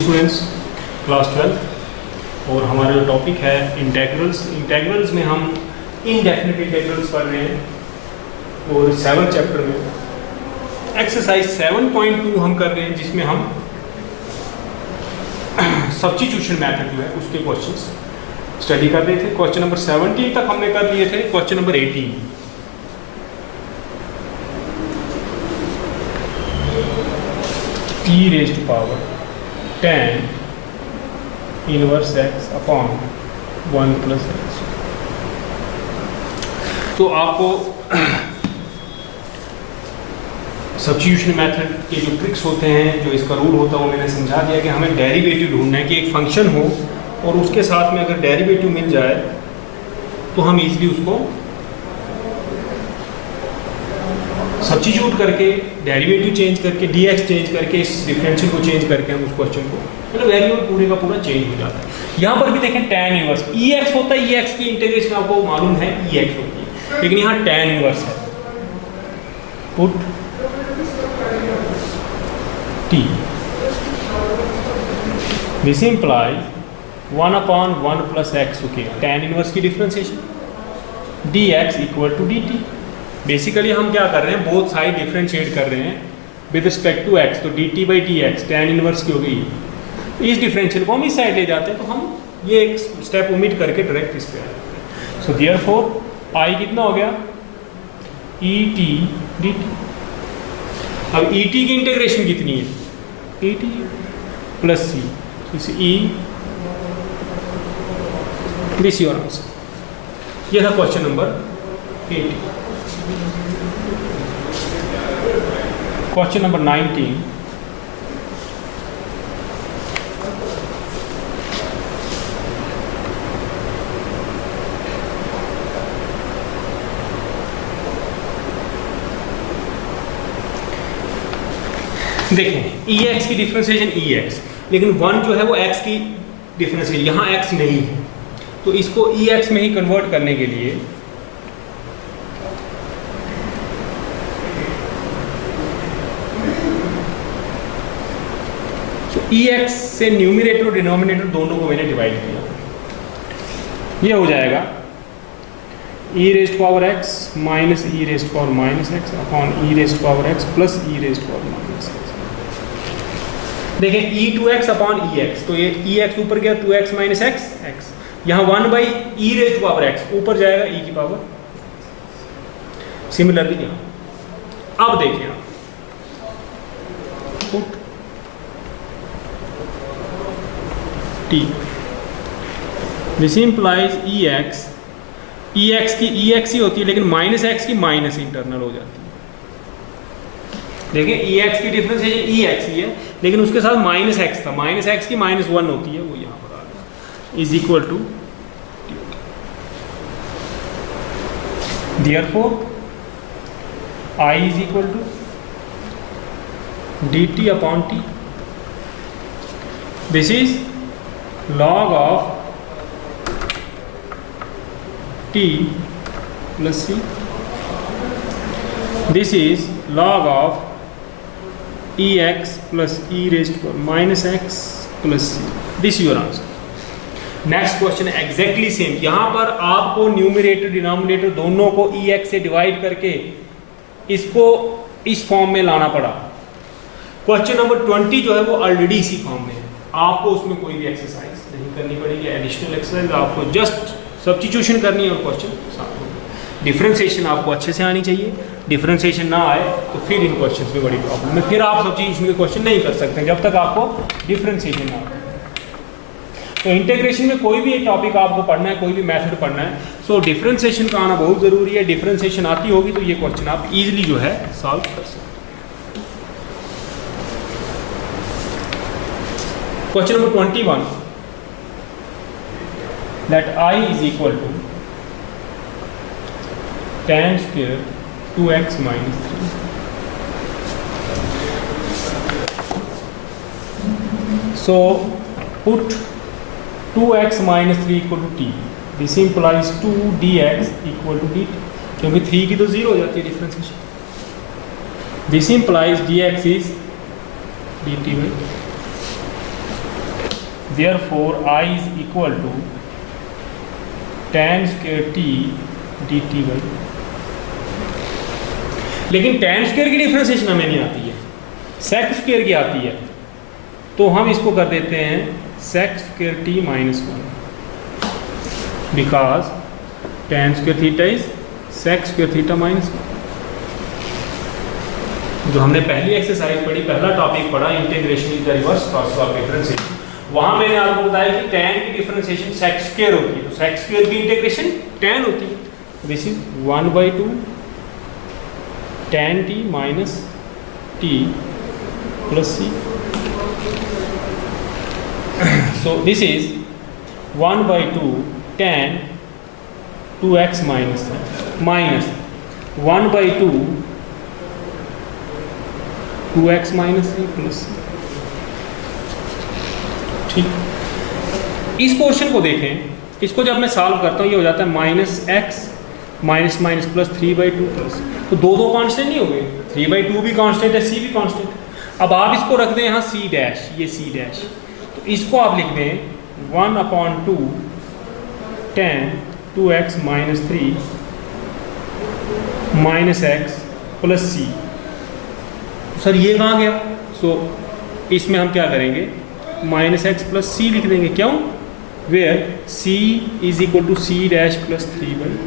Students class 12 और हमारा जो टॉपिक है इंटेग्रल्स में हम इनडेफिनिट इंटेग्रल्स पढ़ रहे हैं और 7 चैप्टर में एक्सरसाइज 7.2 हम कर रहे हैं जिसमें हम सब्स्टिट्यूशन मेथड जो है उसके क्वेश्चंस स्टडी कर रहे थे। क्वेश्चन नंबर 17 तक हमने कर लिए थे। Question number 18 e raised to power tan inverse x upon 1 plus x। तो आपको सब्स्टिट्यूशन मेथड के जो ट्रिक्स होते हैं, जो इसका रूल होता है वो मैंने समझा दिया कि हमें डेरिवेटिव ढूंढना है कि एक फंक्शन हो और उसके साथ में अगर डेरिवेटिव मिल जाए तो हम इजीली उसको सब्स्टिट्यूट करके डेरिवेटिव चेंज करके dx चेंज करके इस डिफरेंशियल को चेंज करके हम उस क्वेश्चन को मतलब वेरिएबल पूरे का पूरा चेंज हो जाता है। यहाँ पर भी देखें tan इनवर्स ex होता है, ex की इंटीग्रेशन आपको मालूम है ex होती है, लेकिन यहाँ tan इनवर्स है। Put t this implies 1/1 plus x okay tan inverse की differentiation dx equal to dt। Basically हम क्या कर रहे हैं, बोथ साइड डिफरेंशिएट कर रहे हैं विद रिस्पेक्ट टू x, तो dt by dx tan inverse की हो गई। इस डिफरेंशियल को हम इस साइड ले जाते हैं तो हम ये एक स्टेप ओमिट करके डायरेक्ट इस पे आ जाते हैं। सो देयरफॉर i कितना हो गया et dt। अब et की इंटीग्रेशन कितनी है et प्लस c, इस e दिस योर आंसर। ये था क्वेश्चन नंबर 18। क्वेश्चन नंबर 19 देखें ex की डिफरेंशिएशन ex, लेकिन 1 जो है वो x की डिफरेंशिएशन, यहाँ x नहीं है तो इसको ex में ही कन्वर्ट करने के लिए ex से न्यूमरेटर और डिनोमिनेटर दोनों को मैंने डिवाइड किया। ये हो जाएगा e raised power x minus e raised power minus x upon e raised power x plus e raised power minus x। देखें e2x अपॉन ex, तो ये ex ऊपर गया 2x माइनस x, यहाँ 1 by e raised power x ऊपर जाएगा e की power. Similarly यहाँ अब देखिए आप put t this implies ex की ex ही होती है लेकिन माइनस x की माइनस इंटरनल हो जाती है। देखिए ex की डिफरेंशिएशन ex ही है लेकिन उसके साथ माइनस x था, माइनस x की माइनस 1 होती है, वो यहाँ पर आ गया is equal to therefore i is equal to dt upon t। This is log of t plus c, this is log of ex plus e raised to power minus x plus c, this your answer। Next question exactly same, यहाँ पर आपको numerator denominator दोनों को ex से divide करके इसको इस form में लाना पड़ा। क्वेश्चन नंबर 20 जो है वो ऑलरेडी इसी फॉर्म में है, आपको उसमें कोई भी एक्सरसाइज नहीं करनी पड़ेगी, एडिशनल एक्सरसाइज आपको जस्ट सब्स्टिट्यूशन करनी है और क्वेश्चन साथ में। डिफरेंशिएशन आपको अच्छे से आनी चाहिए, डिफरेंशिएशन ना आए तो फिर इन क्वेश्चंस में बड़ी प्रॉब्लम है, फिर आप सब्स्टिट्यूशन के क्वेश्चन नहीं कर सकते जब तक आपको डिफरेंशिएशन ना आए। तो इंटीग्रेशन में कोई भी एक टॉपिक आपको पढ़ना है, कोई भी मेथड पढ़ना है, सो डिफरेंशिएशन का आना बहुत ज़रूरी है। डिफरेंशिएशन आती होगी तो ये क्वेश्चन आप ईजिली जो है सॉल्व कर सकते हैं। Question number 21 that I is equal to tan square 2x minus 3. So put 2x minus 3 equal to t. This implies 2 dx equal to dt, क्योंकि 3 की तो 0 हो जाती है differentiation. This implies dx is dt by therefore I is equal to tan square t d t by, लेकिन tan square की differentiation हमें नहीं आती है, sec स्क्वायर की आती है, तो हम इसको कर देते हैं sec square T minus 1 because tan square theta is sec square theta minus 1। जो हमने पहली एक्सरसाइज पढ़ी, पहला टॉपिक पढ़ा, integration is the reverse process of differentiation, वहां मैंने आपको बताया कि tan की डिफरेंशिएशन sec स्क्वायर होती है, तो sec स्क्वायर की इंटीग्रेशन tan होती है। This is 1/2 tan t minus t plus c, so this is 1/2 tan 2x minus 1/2 2x minus 3 plus c। ठीक, इस पोर्शन को देखें, इसको जब मैं सॉल्व करता हूँ ये हो जाता है -x minus minus plus 3/2 plus, तो दो कांस्टेंट नहीं हो गए, 3/2 भी कांस्टेंट है, c भी कांस्टेंट है। अब आप इसको रख दें यहाँ c डैश, ये c डैश, तो इसको आप लिख दें 1/2 tan 2x minus 3 minus x plus c। Sir ये कहाँ गया? सो इसमें हम क्या करेंगे, -x प्लस c लिख देंगे, क्यों? Where c is equal to c dash plus 3/,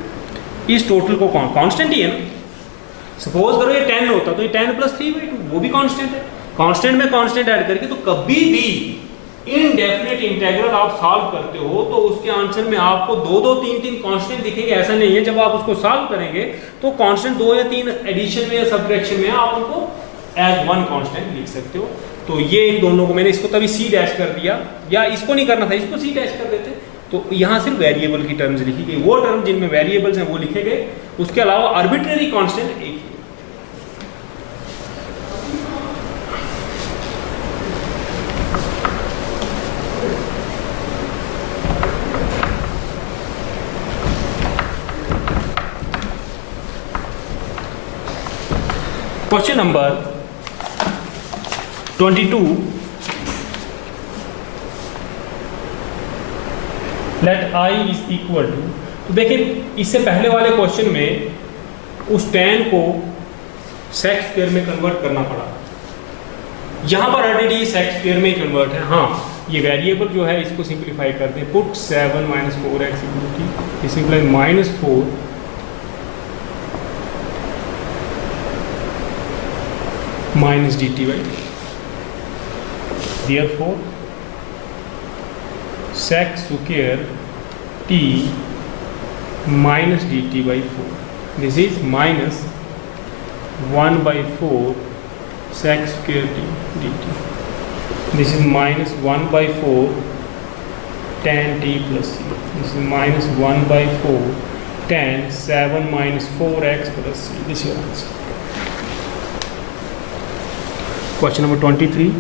इस टोटल को कांस्टेंट ही है ना, सपोज करो ये 10 होता तो ये 10 प्लस 3/2 वो भी कांस्टेंट है, कांस्टेंट में कांस्टेंट ऐड करके, तो कभी भी इनडेफिनेट इंटीग्रल आप सॉल्व करते हो तो उसके आंसर में आपको 2 3 कांस्टेंट दिखेंगे, ऐसा नहीं है। जब आप उसको सॉल्व करेंगे तो कांस्टेंट 2 या 3 एडिशन में या सब्ट्रैक्शन में आप उनको एज वन कांस्टेंट लिख सकते हो। तो ये इन दोनों को मैंने इसको तभी सी डैश कर दिया, या इसको नहीं करना था, इसको सी डैश कर देते, तो यहाँ सिर्फ वेरिएबल की टर्म्स लिखी गई, वो टर्म जिनमें वेरिएबल्स हैं वो लिखे गए, उसके अलावा आर्बिट्रेरी कांस्टेंट एक ही। Question number 22, let i is equal to, तो देखिए इससे पहले वाले क्वेश्चन में उस tan को sec स्क्वायर में कन्वर्ट करना पड़ा, यहाँ पर ऑलरेडी sec स्क्वायर में ही कन्वर्ट है। हाँ, ये वेरिएबल जो है इसको सिंप्लीफाई कर दें, put 7 minus 4x equal to, इस imply -4 minus dt/, therefore sec square t minus dt/4, this is minus 1/4 sec square t dt, this is minus 1/4 tan t plus c, this is minus 1/4 tan 7 minus 4x plus c, this is your answer. Question number 23.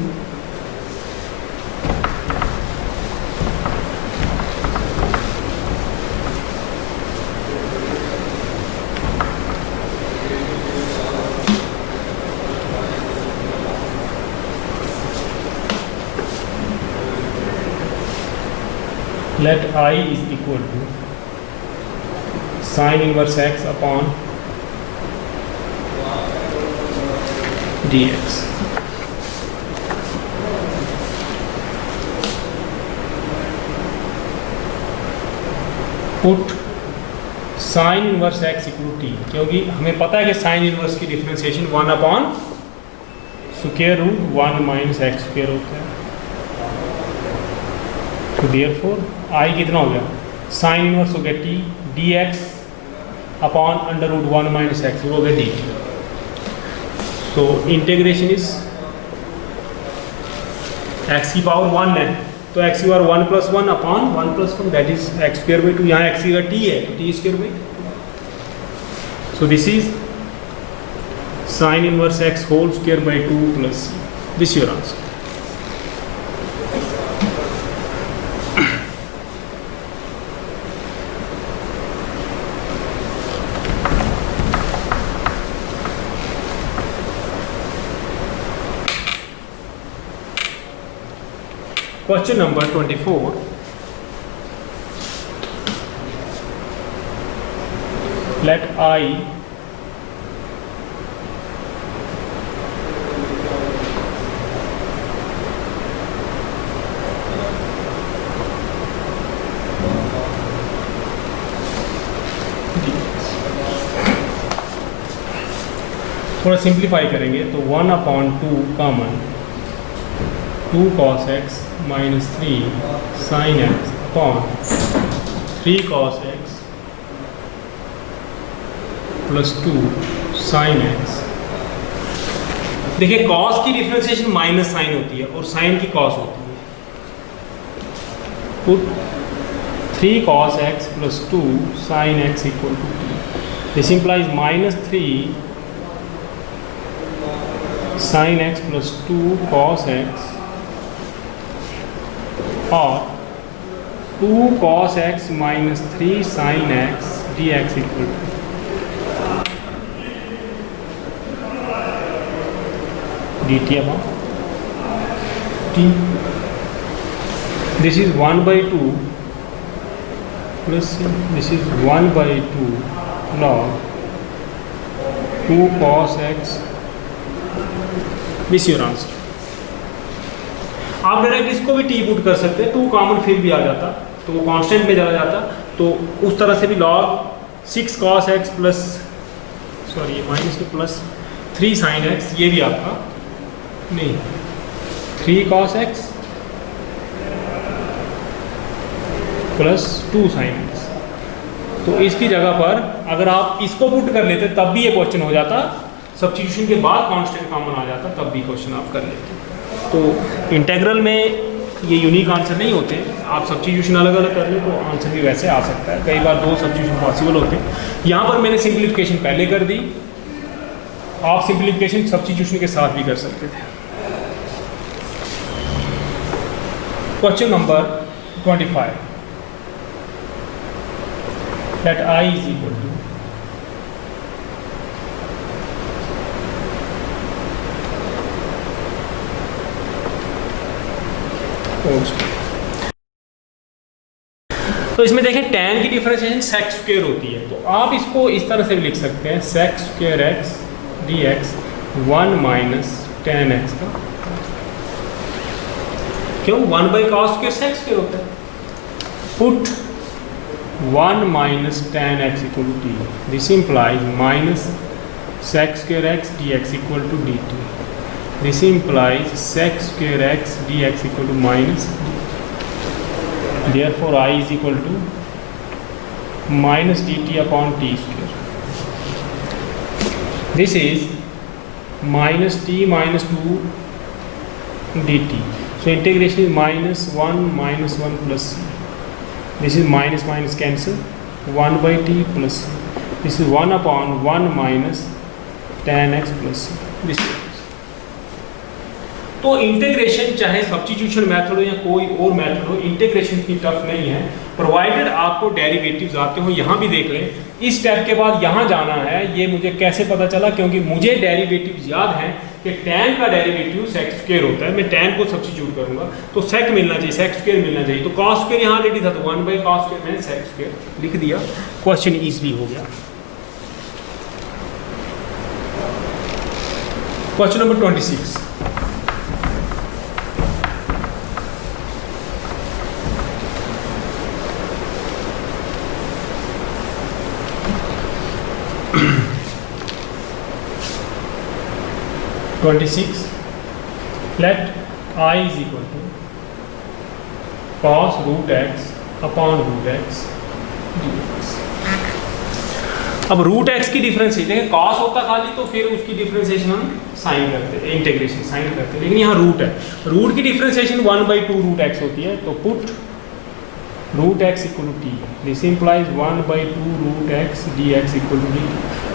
Let I is equal to sin inverse x upon dx. Put sine inverse x equal T, क्योंकि हमें पता है कि sine inverse की differentiation 1/√1 minus x square होता है। तो therefore I कितना हो गया, साइन इनवर्स हो गया T D x upon √1 minus x हो गया D T. So integration is x की पावर 1 है, तो x की power 1 + 1 upon 1 + 1 that is x²/2, यहाँ x की t है तो t²/2। So this is sine inverse x होल² + c, this your answer. Question number 24. Let I थोड़ा सिंप्लीफाई करेंगे तो 1/2 common 2 cos x minus 3 sin x upon 3 cos x plus 2 sin x। देखिए cos की differentiation minus sign होती है और sign की cos होती है। Put 3 cos x plus 2 sin x equal to 2। This implies -3 sin x plus 2 cos x और 2 cos x minus 3 sin x dx equal to dt upon t। This is 1/2 plus this is 1/2 log 2 cos x। This your answer. आप direct इसको भी T put कर सकते हैं, 2 common फिर भी आ जाता तो वो कांस्टेंट में चला जाता, तो उस तरह से भी log 6 cos x plus sorry ये माइनस के प्लस 3 sin x, ये भी आपका नहीं 3 cos x plus 2 sin x। तो इसकी जगह पर अगर आप इसको पुट कर लेते तब भी ये क्वेश्चन हो जाता, सब्स्टिट्यूशन के बाद कांस्टेंट कॉमन आ जाता तब भी क्वेश्चन आप कर लेते। तो इंटेग्रल में ये यूनिक आंसर नहीं होते, आप सब्स्टिट्यूशन अलग अलग कर ले तो आंसर भी वैसे आ सकता है। कई बार 2 सब्स्टिट्यूशन पॉसिबल होते हैं। यहाँ पर मैंने सिंप्लीफिकेशन पहले कर दी, आप सिंप्लीफिकेशन सब्स्टिट्यूशन के साथ भी कर सकते थे। Question number 25। Let I is equal to तो इसमें देखें tan की डिफरेंशिएशन sec स्क्वायर होती है, तो आप इसको इस तरह से भी लिख सकते हैं sec square x dx 1 minus tan x का, क्यों 1/cos स्क्वायर sec स्क्वायर होता है। Put 1 minus tan x equal to t। This implies minus sec square x dx equal to dt। This implies sec square x dx equal to minus d. Therefore, I is equal to minus dt upon t square. This is minus t minus 2 dt. So, integration is minus 1 plus c. This is minus minus cancel 1/t plus c. This is 1/1 minus tan x plus c. This is तो integration चाहे substitution method हो या कोई और method हो, integration की tough नहीं है, प्रोवाइडेड आपको डेरिवेटिव्स आते हो। यहाँ भी देख लें, इस स्टेप के बाद यहाँ जाना है। ये मुझे कैसे पता चला, क्योंकि मुझे डेरिवेटिव्स याद हैं कि tan का डेरिवेटिव sec स्क्वायर होता है। मैं tan को सब्स्टिट्यूट करूँगा तो sec मिलना चाहिए, sec स्क्वायर मिलना चाहिए, तो cos स्क्वायर यहाँ ऑलरेडी था, तो 1/cos स्क्वायर मैंने sec स्क्वायर लिख दिया, क्वेश्चन ईजली हो गया। Question number 26। let I is equal to cos root x upon root x dx। अब रूट एक्स की डिफरेंशिएशन देखिए, cos होता खाली तो फिर उसकी डिफरेंशिएशन हम साइन करते हैं, इंटीग्रेशन साइन करते हैं, लेकिन यहाँ रूट है, रूट की डिफरेंशिएशन 1/2 रूट एक्स होती है, तो put root x equal to t. This implies 1/2 root x dx equal to dt।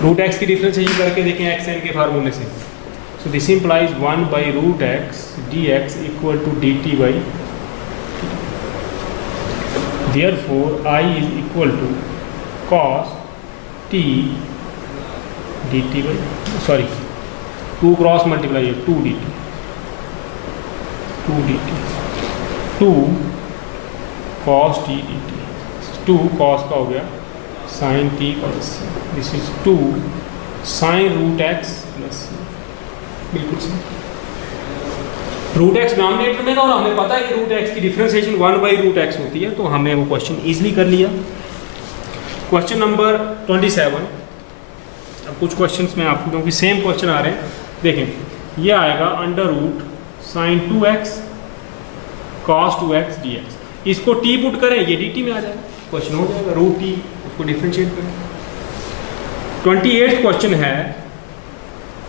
Root x की डिफरेंशिएशन करके देखें एक्स एन के फार्मूले से, so this implies 1/root x dx equal to dt by t. Therefore, I is equal to cos t dt by 2 cross multiply 2 dt 2 dt 2 cos t dt, 2 cos का हो गया sin t plus c, this is 2 sin root x plus c, बिल्कुल सही। Root x denominator में था और हमें पता है कि रूट एक्स की डिफरेंशिएशन 1/√x होती है, तो हमने वो क्वेश्चन इजीली कर लिया। Question number 27। अब कुछ क्वेश्चंस में आपको, क्योंकि सेम क्वेश्चन आ रहे हैं, देखें ये आएगा under root sine 2x cos 2x dx, इसको t पुट करें ये dt में आ जाएगा, क्वेश्चन हो जाएगा रूट t, उसको डिफरेंशिएट करें। 28th क्वेश्चन है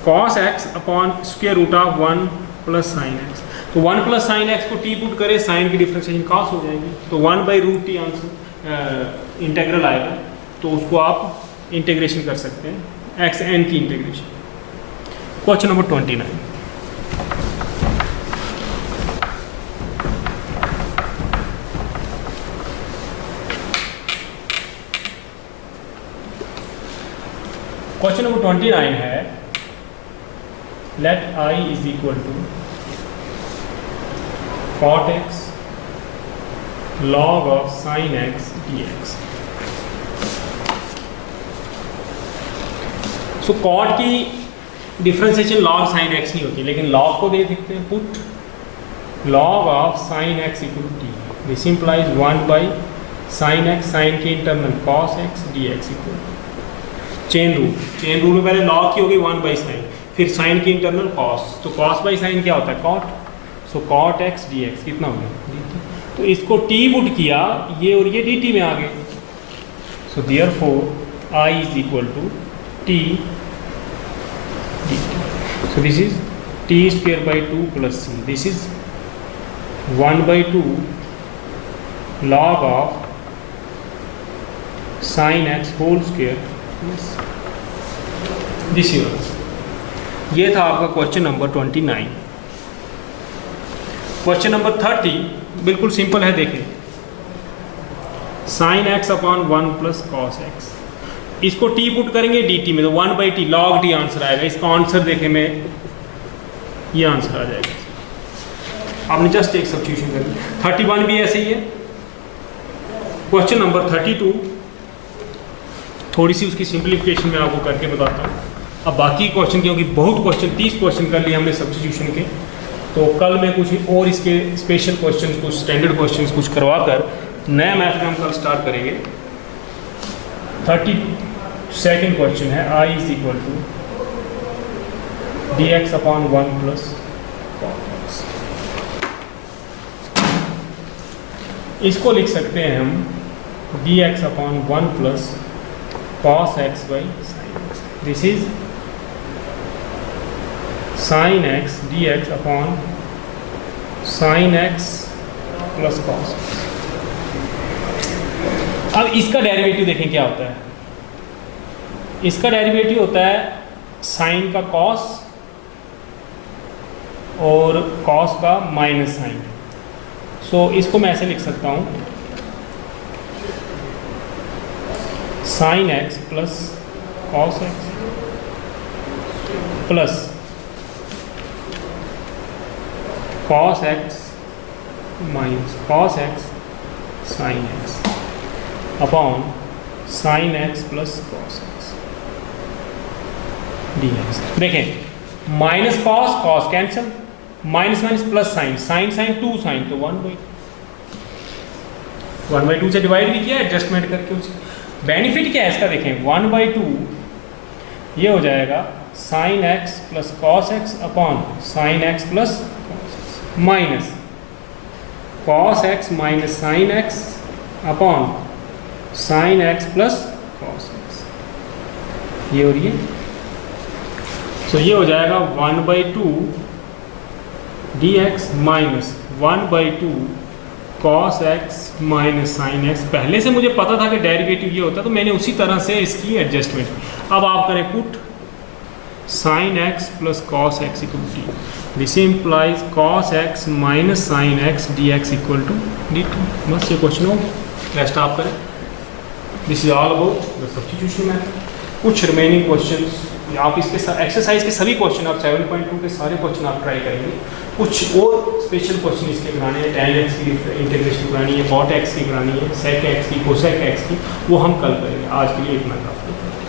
cos x upon square root of 1 plus sine x, तो 1 प्लस साइन x को t पुट करें, साइन की डिफरेंशिएशन cos हो जाएगी, तो 1/√t आंसर इंटेग्रल आएगा, तो उसको आप इंटीग्रेशन कर सकते हैं x n की integration. Question number 29। Question number 29 है let I is equal to cot x log of sin x dx। So cot की डिफरेंशिएशन log sin x नहीं होती, लेकिन log को दे सकते हैं put log of sin x equal to t, this implies 1/sin x, sin के internal cos x dx equal chain rule में पहले log की होगी 1/sin, फिर sin की इंटरनल cos, तो cos/sin क्या होता है cot, सो cot x dx कितना हो गया, तो इसको t पुट किया ये और ये dt में आ गए, so therefore I is equal to t dt, so this is t square by 2 plus c, this is 1/2 log of sin x whole square, this is, ये था आपका क्वेश्चन नंबर 29। क्वेश्चन नंबर 30 बिल्कुल simple है, देखें sin x upon 1 plus cos x, इसको t put करेंगे dt में, तो 1/t log t आंसर आएगा, इसका आंसर देखें मैं ये आंसर आ जाएगा, आपने जस्ट एक सब्स्टिट्यूशन कर ली। 31 भी ऐसे ही है। क्वेश्चन नंबर 32 थोड़ी सी उसकी सिंप्लीफिकेशन में आपको करके बताता हूँ। अब बाकी क्वेश्चन, क्योंकि बहुत क्वेश्चन 30 क्वेश्चन कर लिए हमने सब्स्टिट्यूशन के, तो कल मैं कुछ और इसके स्पेशल क्वेश्चन, कुछ स्टैंडर्ड क्वेश्चन कुछ करवा कर नया मैथ में हम कल स्टार्ट करेंगे। 32nd क्वेश्चन है I is equal to dx upon 1 plus cot x, इसको लिख सकते हैं हम dx upon 1 plus cos x by sin x, this is sin x dx upon sin x plus cos x। अब इसका derivative देखें क्या होता है, इसका डेरिवेटिव होता है sin का cos और cos का माइनस साइन, सो इसको मैं ऐसे लिख सकता हूँ sin x plus cos x plus cos x minus cos x sin x upon sin x plus cos x dx। देखें minus cos cos cancel, minus minus plus sine, sine sine 2 sine, तो 1/2 से divide भी किया adjustment करके उसे। Benefit क्या है इसका देखें, 1/2 ये हो जाएगा sin x plus cos x upon sin x plus minus cos x minus sin x upon sin x plus cos x, ये और ये, सो ये हो जाएगा 1/2 dx minus 1/2 cos x minus sin x। पहले से मुझे पता था कि डेरिवेटिव ये होता है, तो मैंने उसी तरह से इसकी एडजस्टमेंट। अब आप करें put sin x plus cos x equal to, this implies cos x minus sin x dx equal to dt। बस ये क्वेश्चन हो, रेस्ट आप करें। This is all about the substitution method. कुछ रिमेनिंग क्वेश्चंस आप इसके साथ एक्सरसाइज के सभी क्वेश्चन आप 7.2 के सारे क्वेश्चन आप ट्राई करेंगे, कुछ और स्पेशल क्वेश्चन इसके कराने हैं, tan x की इंटीग्रेशन करानी है, cot x की करानी है, sec x की, cosec x की, वो हम कल करेंगे। आज के लिए इतना काफी है।